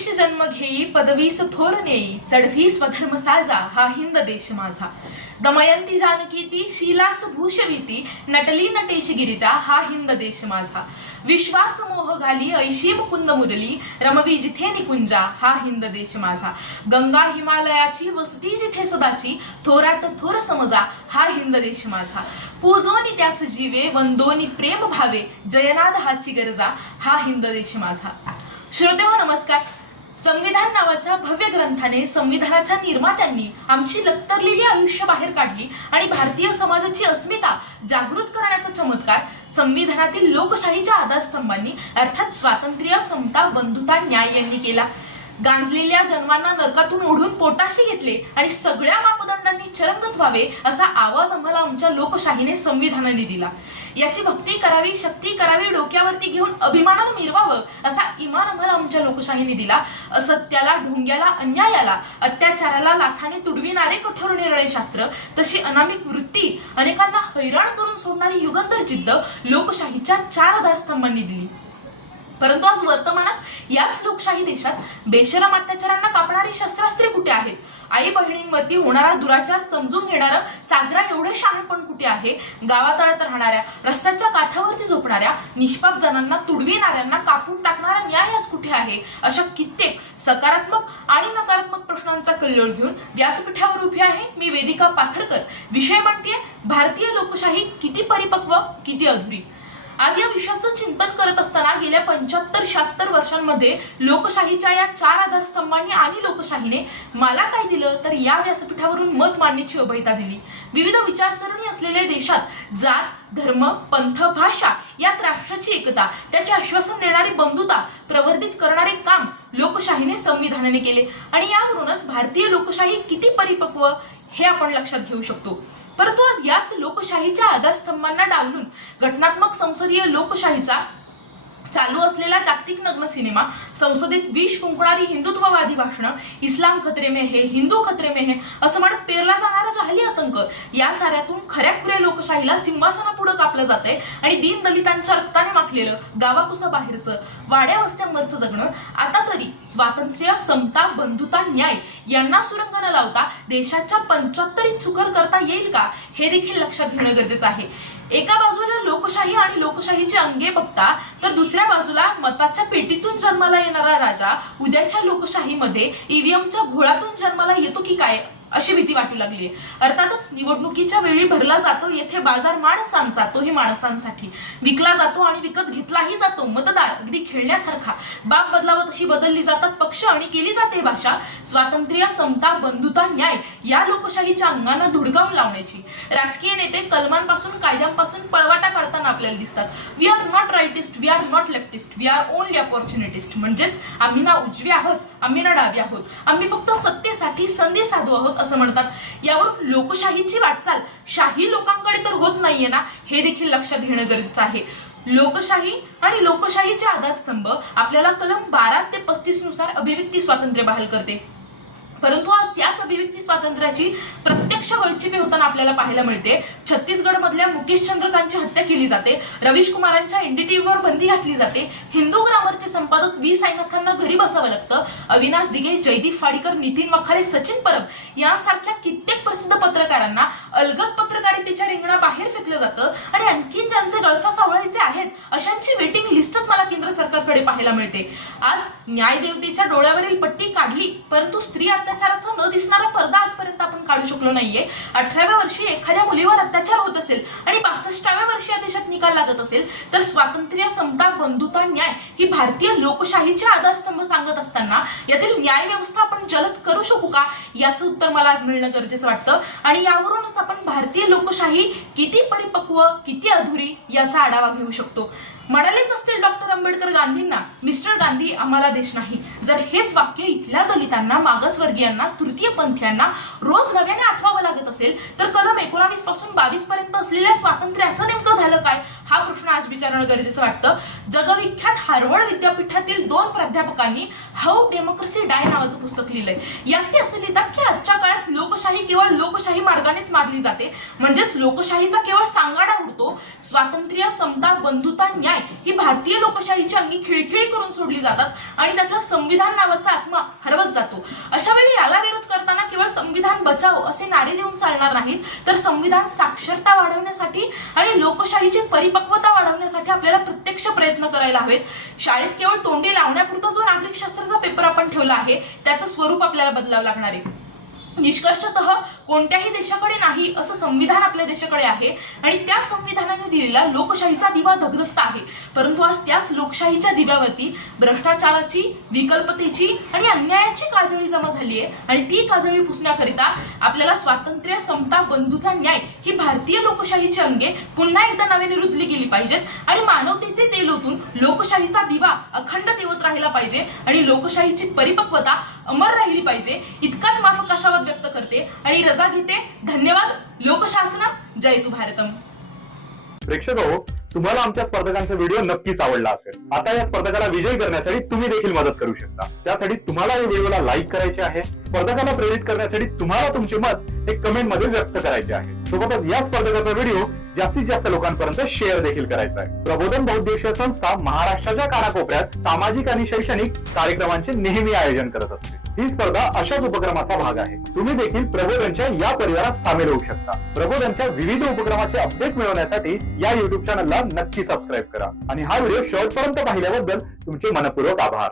ईश जन्म घेई पदवीस थोर नेई, चढवी स्वधर्म साजा हा हिंद देश माझा. दमयंती जानकी ती शीलास भूषविती, नटली नटेश गिरिजा हा हिंद देश माझा. विश्वास मोह घाली ऐशी मुकुंद मुरली, रमवी जिथे निकुंजा हा हिंद देश माझा. गंगा हिमालयाची वसती जिथे सदाची, थोरात थोर समजा हा हिंद देश माझा. पूजोनी त्यास जीवे, वंदोनी प्रेम भावे, जयनाद हाची गरजा हा हिंद देश माझा. श्रोतेहो नमस्कार. संविधान नावाच्या भव्य ग्रंथाने संविधानाच्या निर्मात्यांनी आमची लक्तरलेली आयुष्य बाहेर काढली आणि भारतीय समाजाची अस्मिता जागृत करण्याचा चमत्कार संविधानातील लोकशाहीच्या आधारस्तंभांनी अर्थात स्वातंत्र्य, समता, बंधुता, न्याय यांनी केला. गांजलेल्या जन्मांना नरकातून ओढून पोटाशी घेतले आणि सगळ्या मापदंडांनी चरंगत व्हावे असा आवाज आम्हाला आमच्या लोकशाहीने संविधानाने दिला. याची भक्ती करावी, शक्ती करावी, डोक्यावरती घेऊन अभिमानाने मिरवावं असा इमान आम्हाला आमच्या लोकशाहीने दिला. असत्याला, ढोंग्याला, अन्यायाला, अत्याचाराला लाथाने तुडविणारे कठोर निर्णय शास्त्र, तशी अनामिक वृत्ती, अनेकांना हैराण करून सोडणारी युगंधर जिद्द लोकशाहीच्या 4 आधारस्तंभांनी दिली. परंतु आज वर्तमानात याच लोकशाही देशात बेशरम अत्याचारांना कापणारी शस्त्रास्त्रे कुठे आहेत? आई बहिणींवरती होणारा दुराचार समजून घेणारं सागरा एवढे शहाणपण कुठे आहे? गावातळात राहणाऱ्या, रस्त्याच्या काठावरती झोपणाऱ्या निष्पाप जणांना तुडविणाऱ्यांना कापून टाकणारा न्याय आज कुठे आहे? अशा कित्येक सकारात्मक आणि नकारात्मक प्रश्नांचा कल्लोळ घेऊन व्यासपीठावर उभी आहे मी वेदिका पाथरकर. विषय म्हणतीये भारतीय लोकशाही किती परिपक्व, किती अधुरी. आज या विषयाचं चिंतन करत असताना गेल्या 75-76 वर्षांमध्ये लोकशाहीच्या या 4 आधारस्तंभांनी आणि लोकशाहीने मला काय दिलं तर या व्यासपीठावरून मत मांडण्याची अभयता दिली. विविध विचारसरणी असलेल्या देशात जात, धर्म, पंथ, भाषा यात राष्ट्राची एकता, त्याचे आश्वासन देणारी बंधुता प्रवर्धित करणारे काम लोकशाहीने संविधानाने केले आणि यावरूनच भारतीय लोकशाही किती परिपक्व हे आपण लक्षात घेऊ शकतो. परंतु आज याच लोकशाहीच्या आधारस्तंभांना डावलून घटनात्मक संसदीय लोकशाहीचा चालू असलेला जागतिक नग्न सिनेमा, संसदेत विष फुंकणारी हिंदुत्ववादी भाषणं, इस्लाम खतरे में है, हिंदू खतरे में है असं म्हणत पेरला जाणारा जाहली आतंक, या साऱ्यातून खऱ्याखुऱ्या लोकशाहीला सिंहासनापुढे कापलं जातंय आणि दीन दलितांच्या रक्ताने माखलेलं गावाकुसाबाहेरचं, वाड्या वस्त्यांवरचं जगणं आता तरी स्वातंत्र्य, समता, बंधुता, न्याय यांना सुरंग न लावता देशाच्या 75 सुकर करता येईल का हे देखील लक्षात घेणं गरजेचं आहे. एका बाजूला लोकशाही आणि लोकशाहीचे अंगे बघता तर दुसऱ्या बाजूला मताच्या पेटीतून जन्माला येणारा राजा उद्याच्या लोकशाहीमध्ये ईव्हीएमच्या घोळातून जन्माला येतो की काय अशी भीती वाटू लागली. अर्थातच निवडणुकीच्या वेळी भरला जातो येथे बाजार माणसांचा, तोही माणसांसाठी विकला जातो आणि विकत घेतलाही जातो. मतदार अगदी खेळण्यासारखा, बाप बदलावं तशी बदलली जातात पक्ष आणि केली जाते भाषा स्वातंत्र्य, समता, बंधुता, न्याय या लोकशाहीच्या अंगांना धुडकावून लावण्याची. राजकीय नेते कलमांपासून, कायद्यांपासून पळवाटा काढताना आपल्याला दिसतात. We are not rightist, we are not leftist, we are only opportunist. म्हणजेच आम्ही ना उजवे आहोत, आम्ही ना डावे आहोत, आम्ही फक्त सत्तेसाठी संधी साधू आहोत असं म्हणतात. यावर लोकशाहीची वाटचाल शाही लोकांकडे तर होत नाहीये ना हे देखील लक्षात घेणं गरजेचं आहे. लोकशाही आणि लोकशाहीचे आधारस्तंभ आपल्याला कलम 12 ते 35 नुसार अभिव्यक्ती स्वातंत्र्य बहाल करते. परंतु आज त्याच अभिव्यक्ती स्वातंत्र्याची प्रत्यक्ष गळचिपे होताना आपल्याला पाहायला मिळते. छत्तीसगड मधल्या मुकेश चंद्रकांतची हत्या केली जाते, रवीश कुमारांच्या एनडीटीव्हीवर बंदी घातली जाते, हिंदू ग्रामरचे संपादक व्ही साईनाथांना घरी बसावं लागतं, अविनाश दिघे, जयदीप फाडीकर, नितीन मखारे, सचिन परब यांसारख्या कित्येक प्रसिद्ध पत्रकारांना अलगद पत्रकारितेच्या रिंगणाबाहेर फेकलं जातं आणि आणखीन ज्यांचे गळफास आवळायचे आहेत अशांची वेटिंग लिस्टच मला केंद्र सरकारकडे पाहायला मिळते. आज न्यायदेवतेच्या डोळ्यावरील पट्टी काढली परंतु स्त्री अत्याचाराचा न दिसणारा पडदा आजपर्यंत आपण काढू शकलो नाहीये. 18व्या वर्षी एखाद्या मुलीवर अत्याचार होत असेल आणि 62व्या वर्षी या देशात निकाल लागत असेल तर स्वातंत्र्य, समता, बंधुता, न्याय ही भारतीय लोकशाहीचे आधारस्तंभ सांगत असताना यातील न्याय व्यवस्था आपण जलद करू शकू का याचं उत्तर मला आज मिळणं गरजेचं वाटतं. आणि यावरूनच आपण भारतीय लोकशाही किती परिपक्व, किती अधुरी याचा आढावा घेऊ शकतो. म्हणालेच असतील डॉक्टर आंबेडकर गांधींना, मिस्टर गांधी आम्हाला देश नाही. जर हेच वाक्य इथल्या दलितांना, मागासवर्गीयांना, तृतीयपंथीयांना रोज नव्याने आठवावं लागत असेल तर कलम 19 पासून 22 पर्यंत असलेल्या स्वातंत्र्याचं नेमकं झालं काय हा प्रश्न आज विचारणं गरजेचं वाटतं. जगविख्यात हार्वर्ड विद्यापीठातील 2 प्राध्यापकांनी हाऊ डेमोक्रेसी डाय नावाचं पुस्तक लिहिलंय. यात ते असे लिहितात की आजच्या काळात लोकशाही केवळ लोकशाही मार्गानेच मारली जाते, म्हणजेच लोकशाहीचा केवळ सांगाडा उडतो. स्वातंत्र्य, समता, बंधुता, न्याय ही भारतीय लोकशाहीची अंगी खिळखिळी करून सोडली जातात आणि त्यातला संविधान नावाचा आत्मा हरवत जातो. अशा वेळी याला विरोध करताना केवळ संविधान बचाव असे नारे देऊन चालणार नाहीत, तर संविधान साक्षरता वाढवण्यासाठी आणि लोकशाहीची परिपक्वता वाढवण्यासाठी आपल्याला प्रत्यक्ष प्रयत्न करायला हवेत. शाळेत केवळ तोंडी लावण्यापुरता जो नागरिक शास्त्राचा पेपर आपण ठेवला आहे त्याचं स्वरूप आपल्याला बदलावं लागणार आहे. निष्कर्षतः कोणत्याही देशाकडे नाही असं संविधान आपल्या देशाकडे आहे आणि त्या संविधानाने दिलेला लोकशाहीचा दिवा धगधगत आहे. परंतु आज त्याच लोकशाहीच्या दिव्यावरती भ्रष्टाचाराची, विकल्पतेची आणि अन्यायाची काजळी जमा झाली आहे आणि ती काजळी पुसण्याकरिता आपल्याला स्वातंत्र्य, समता, बंधुता, न्याय ही भारतीय लोकशाहीची अंगे पुन्हा एकदा नव्याने रुजली गेली पाहिजेत आणि मानवतेचे तेल ओतून लोकशाहीचा दिवा अखंड तेवत राहिला पाहिजे आणि लोकशाहीची परिपक्वता अमर राहिली पाहिजे. इतकाच माफक आशावाद व्यक्त करते आणि रजा घेते. धन्यवाद. लोकशासन जय तू भारतम. प्रेक्षक तुम्हाला आमच्या स्पर्धकांचा व्हिडिओ नक्कीच आवडला असेल. आता या स्पर्धकाला विजयी करण्यासाठी तुम्ही देखील मदत करू शकता. त्यासाठी तुम्हाला या व्हिडिओला लाईक करायचे आहे. स्पर्धकाला प्रेरित करण्यासाठी तुम्हाला तुमचे मत एक कमेंट मध्ये व्यक्त करायचे आहे. सोबतच या स्पर्धकाचा व्हिडिओ जास्तीत जास्त लोकांपर्यंत शेअर देखील करायचा आहे. प्रबोधन बहुउद्देशीय संस्था महाराष्ट्राच्या कानाकोपऱ्यात सामाजिक आणि शैक्षणिक कार्यक्रमांचे नेहमी आयोजन करत असते. ही स्पर्धा अशाच उपक्रमाचा भाग आहे. तुम्ही देखील प्रबोधनच्या या परिवारात सामील होऊ शकता. प्रबोधनच्या विविध उपक्रमाचे अपडेट मिळवण्यासाठी या युट्यूब चॅनलला नक्की सबस्क्राईब करा आणि हा व्हिडिओ शेवटपर्यंत पाहिल्याबद्दल तुमचे मनपूर्वक आभार.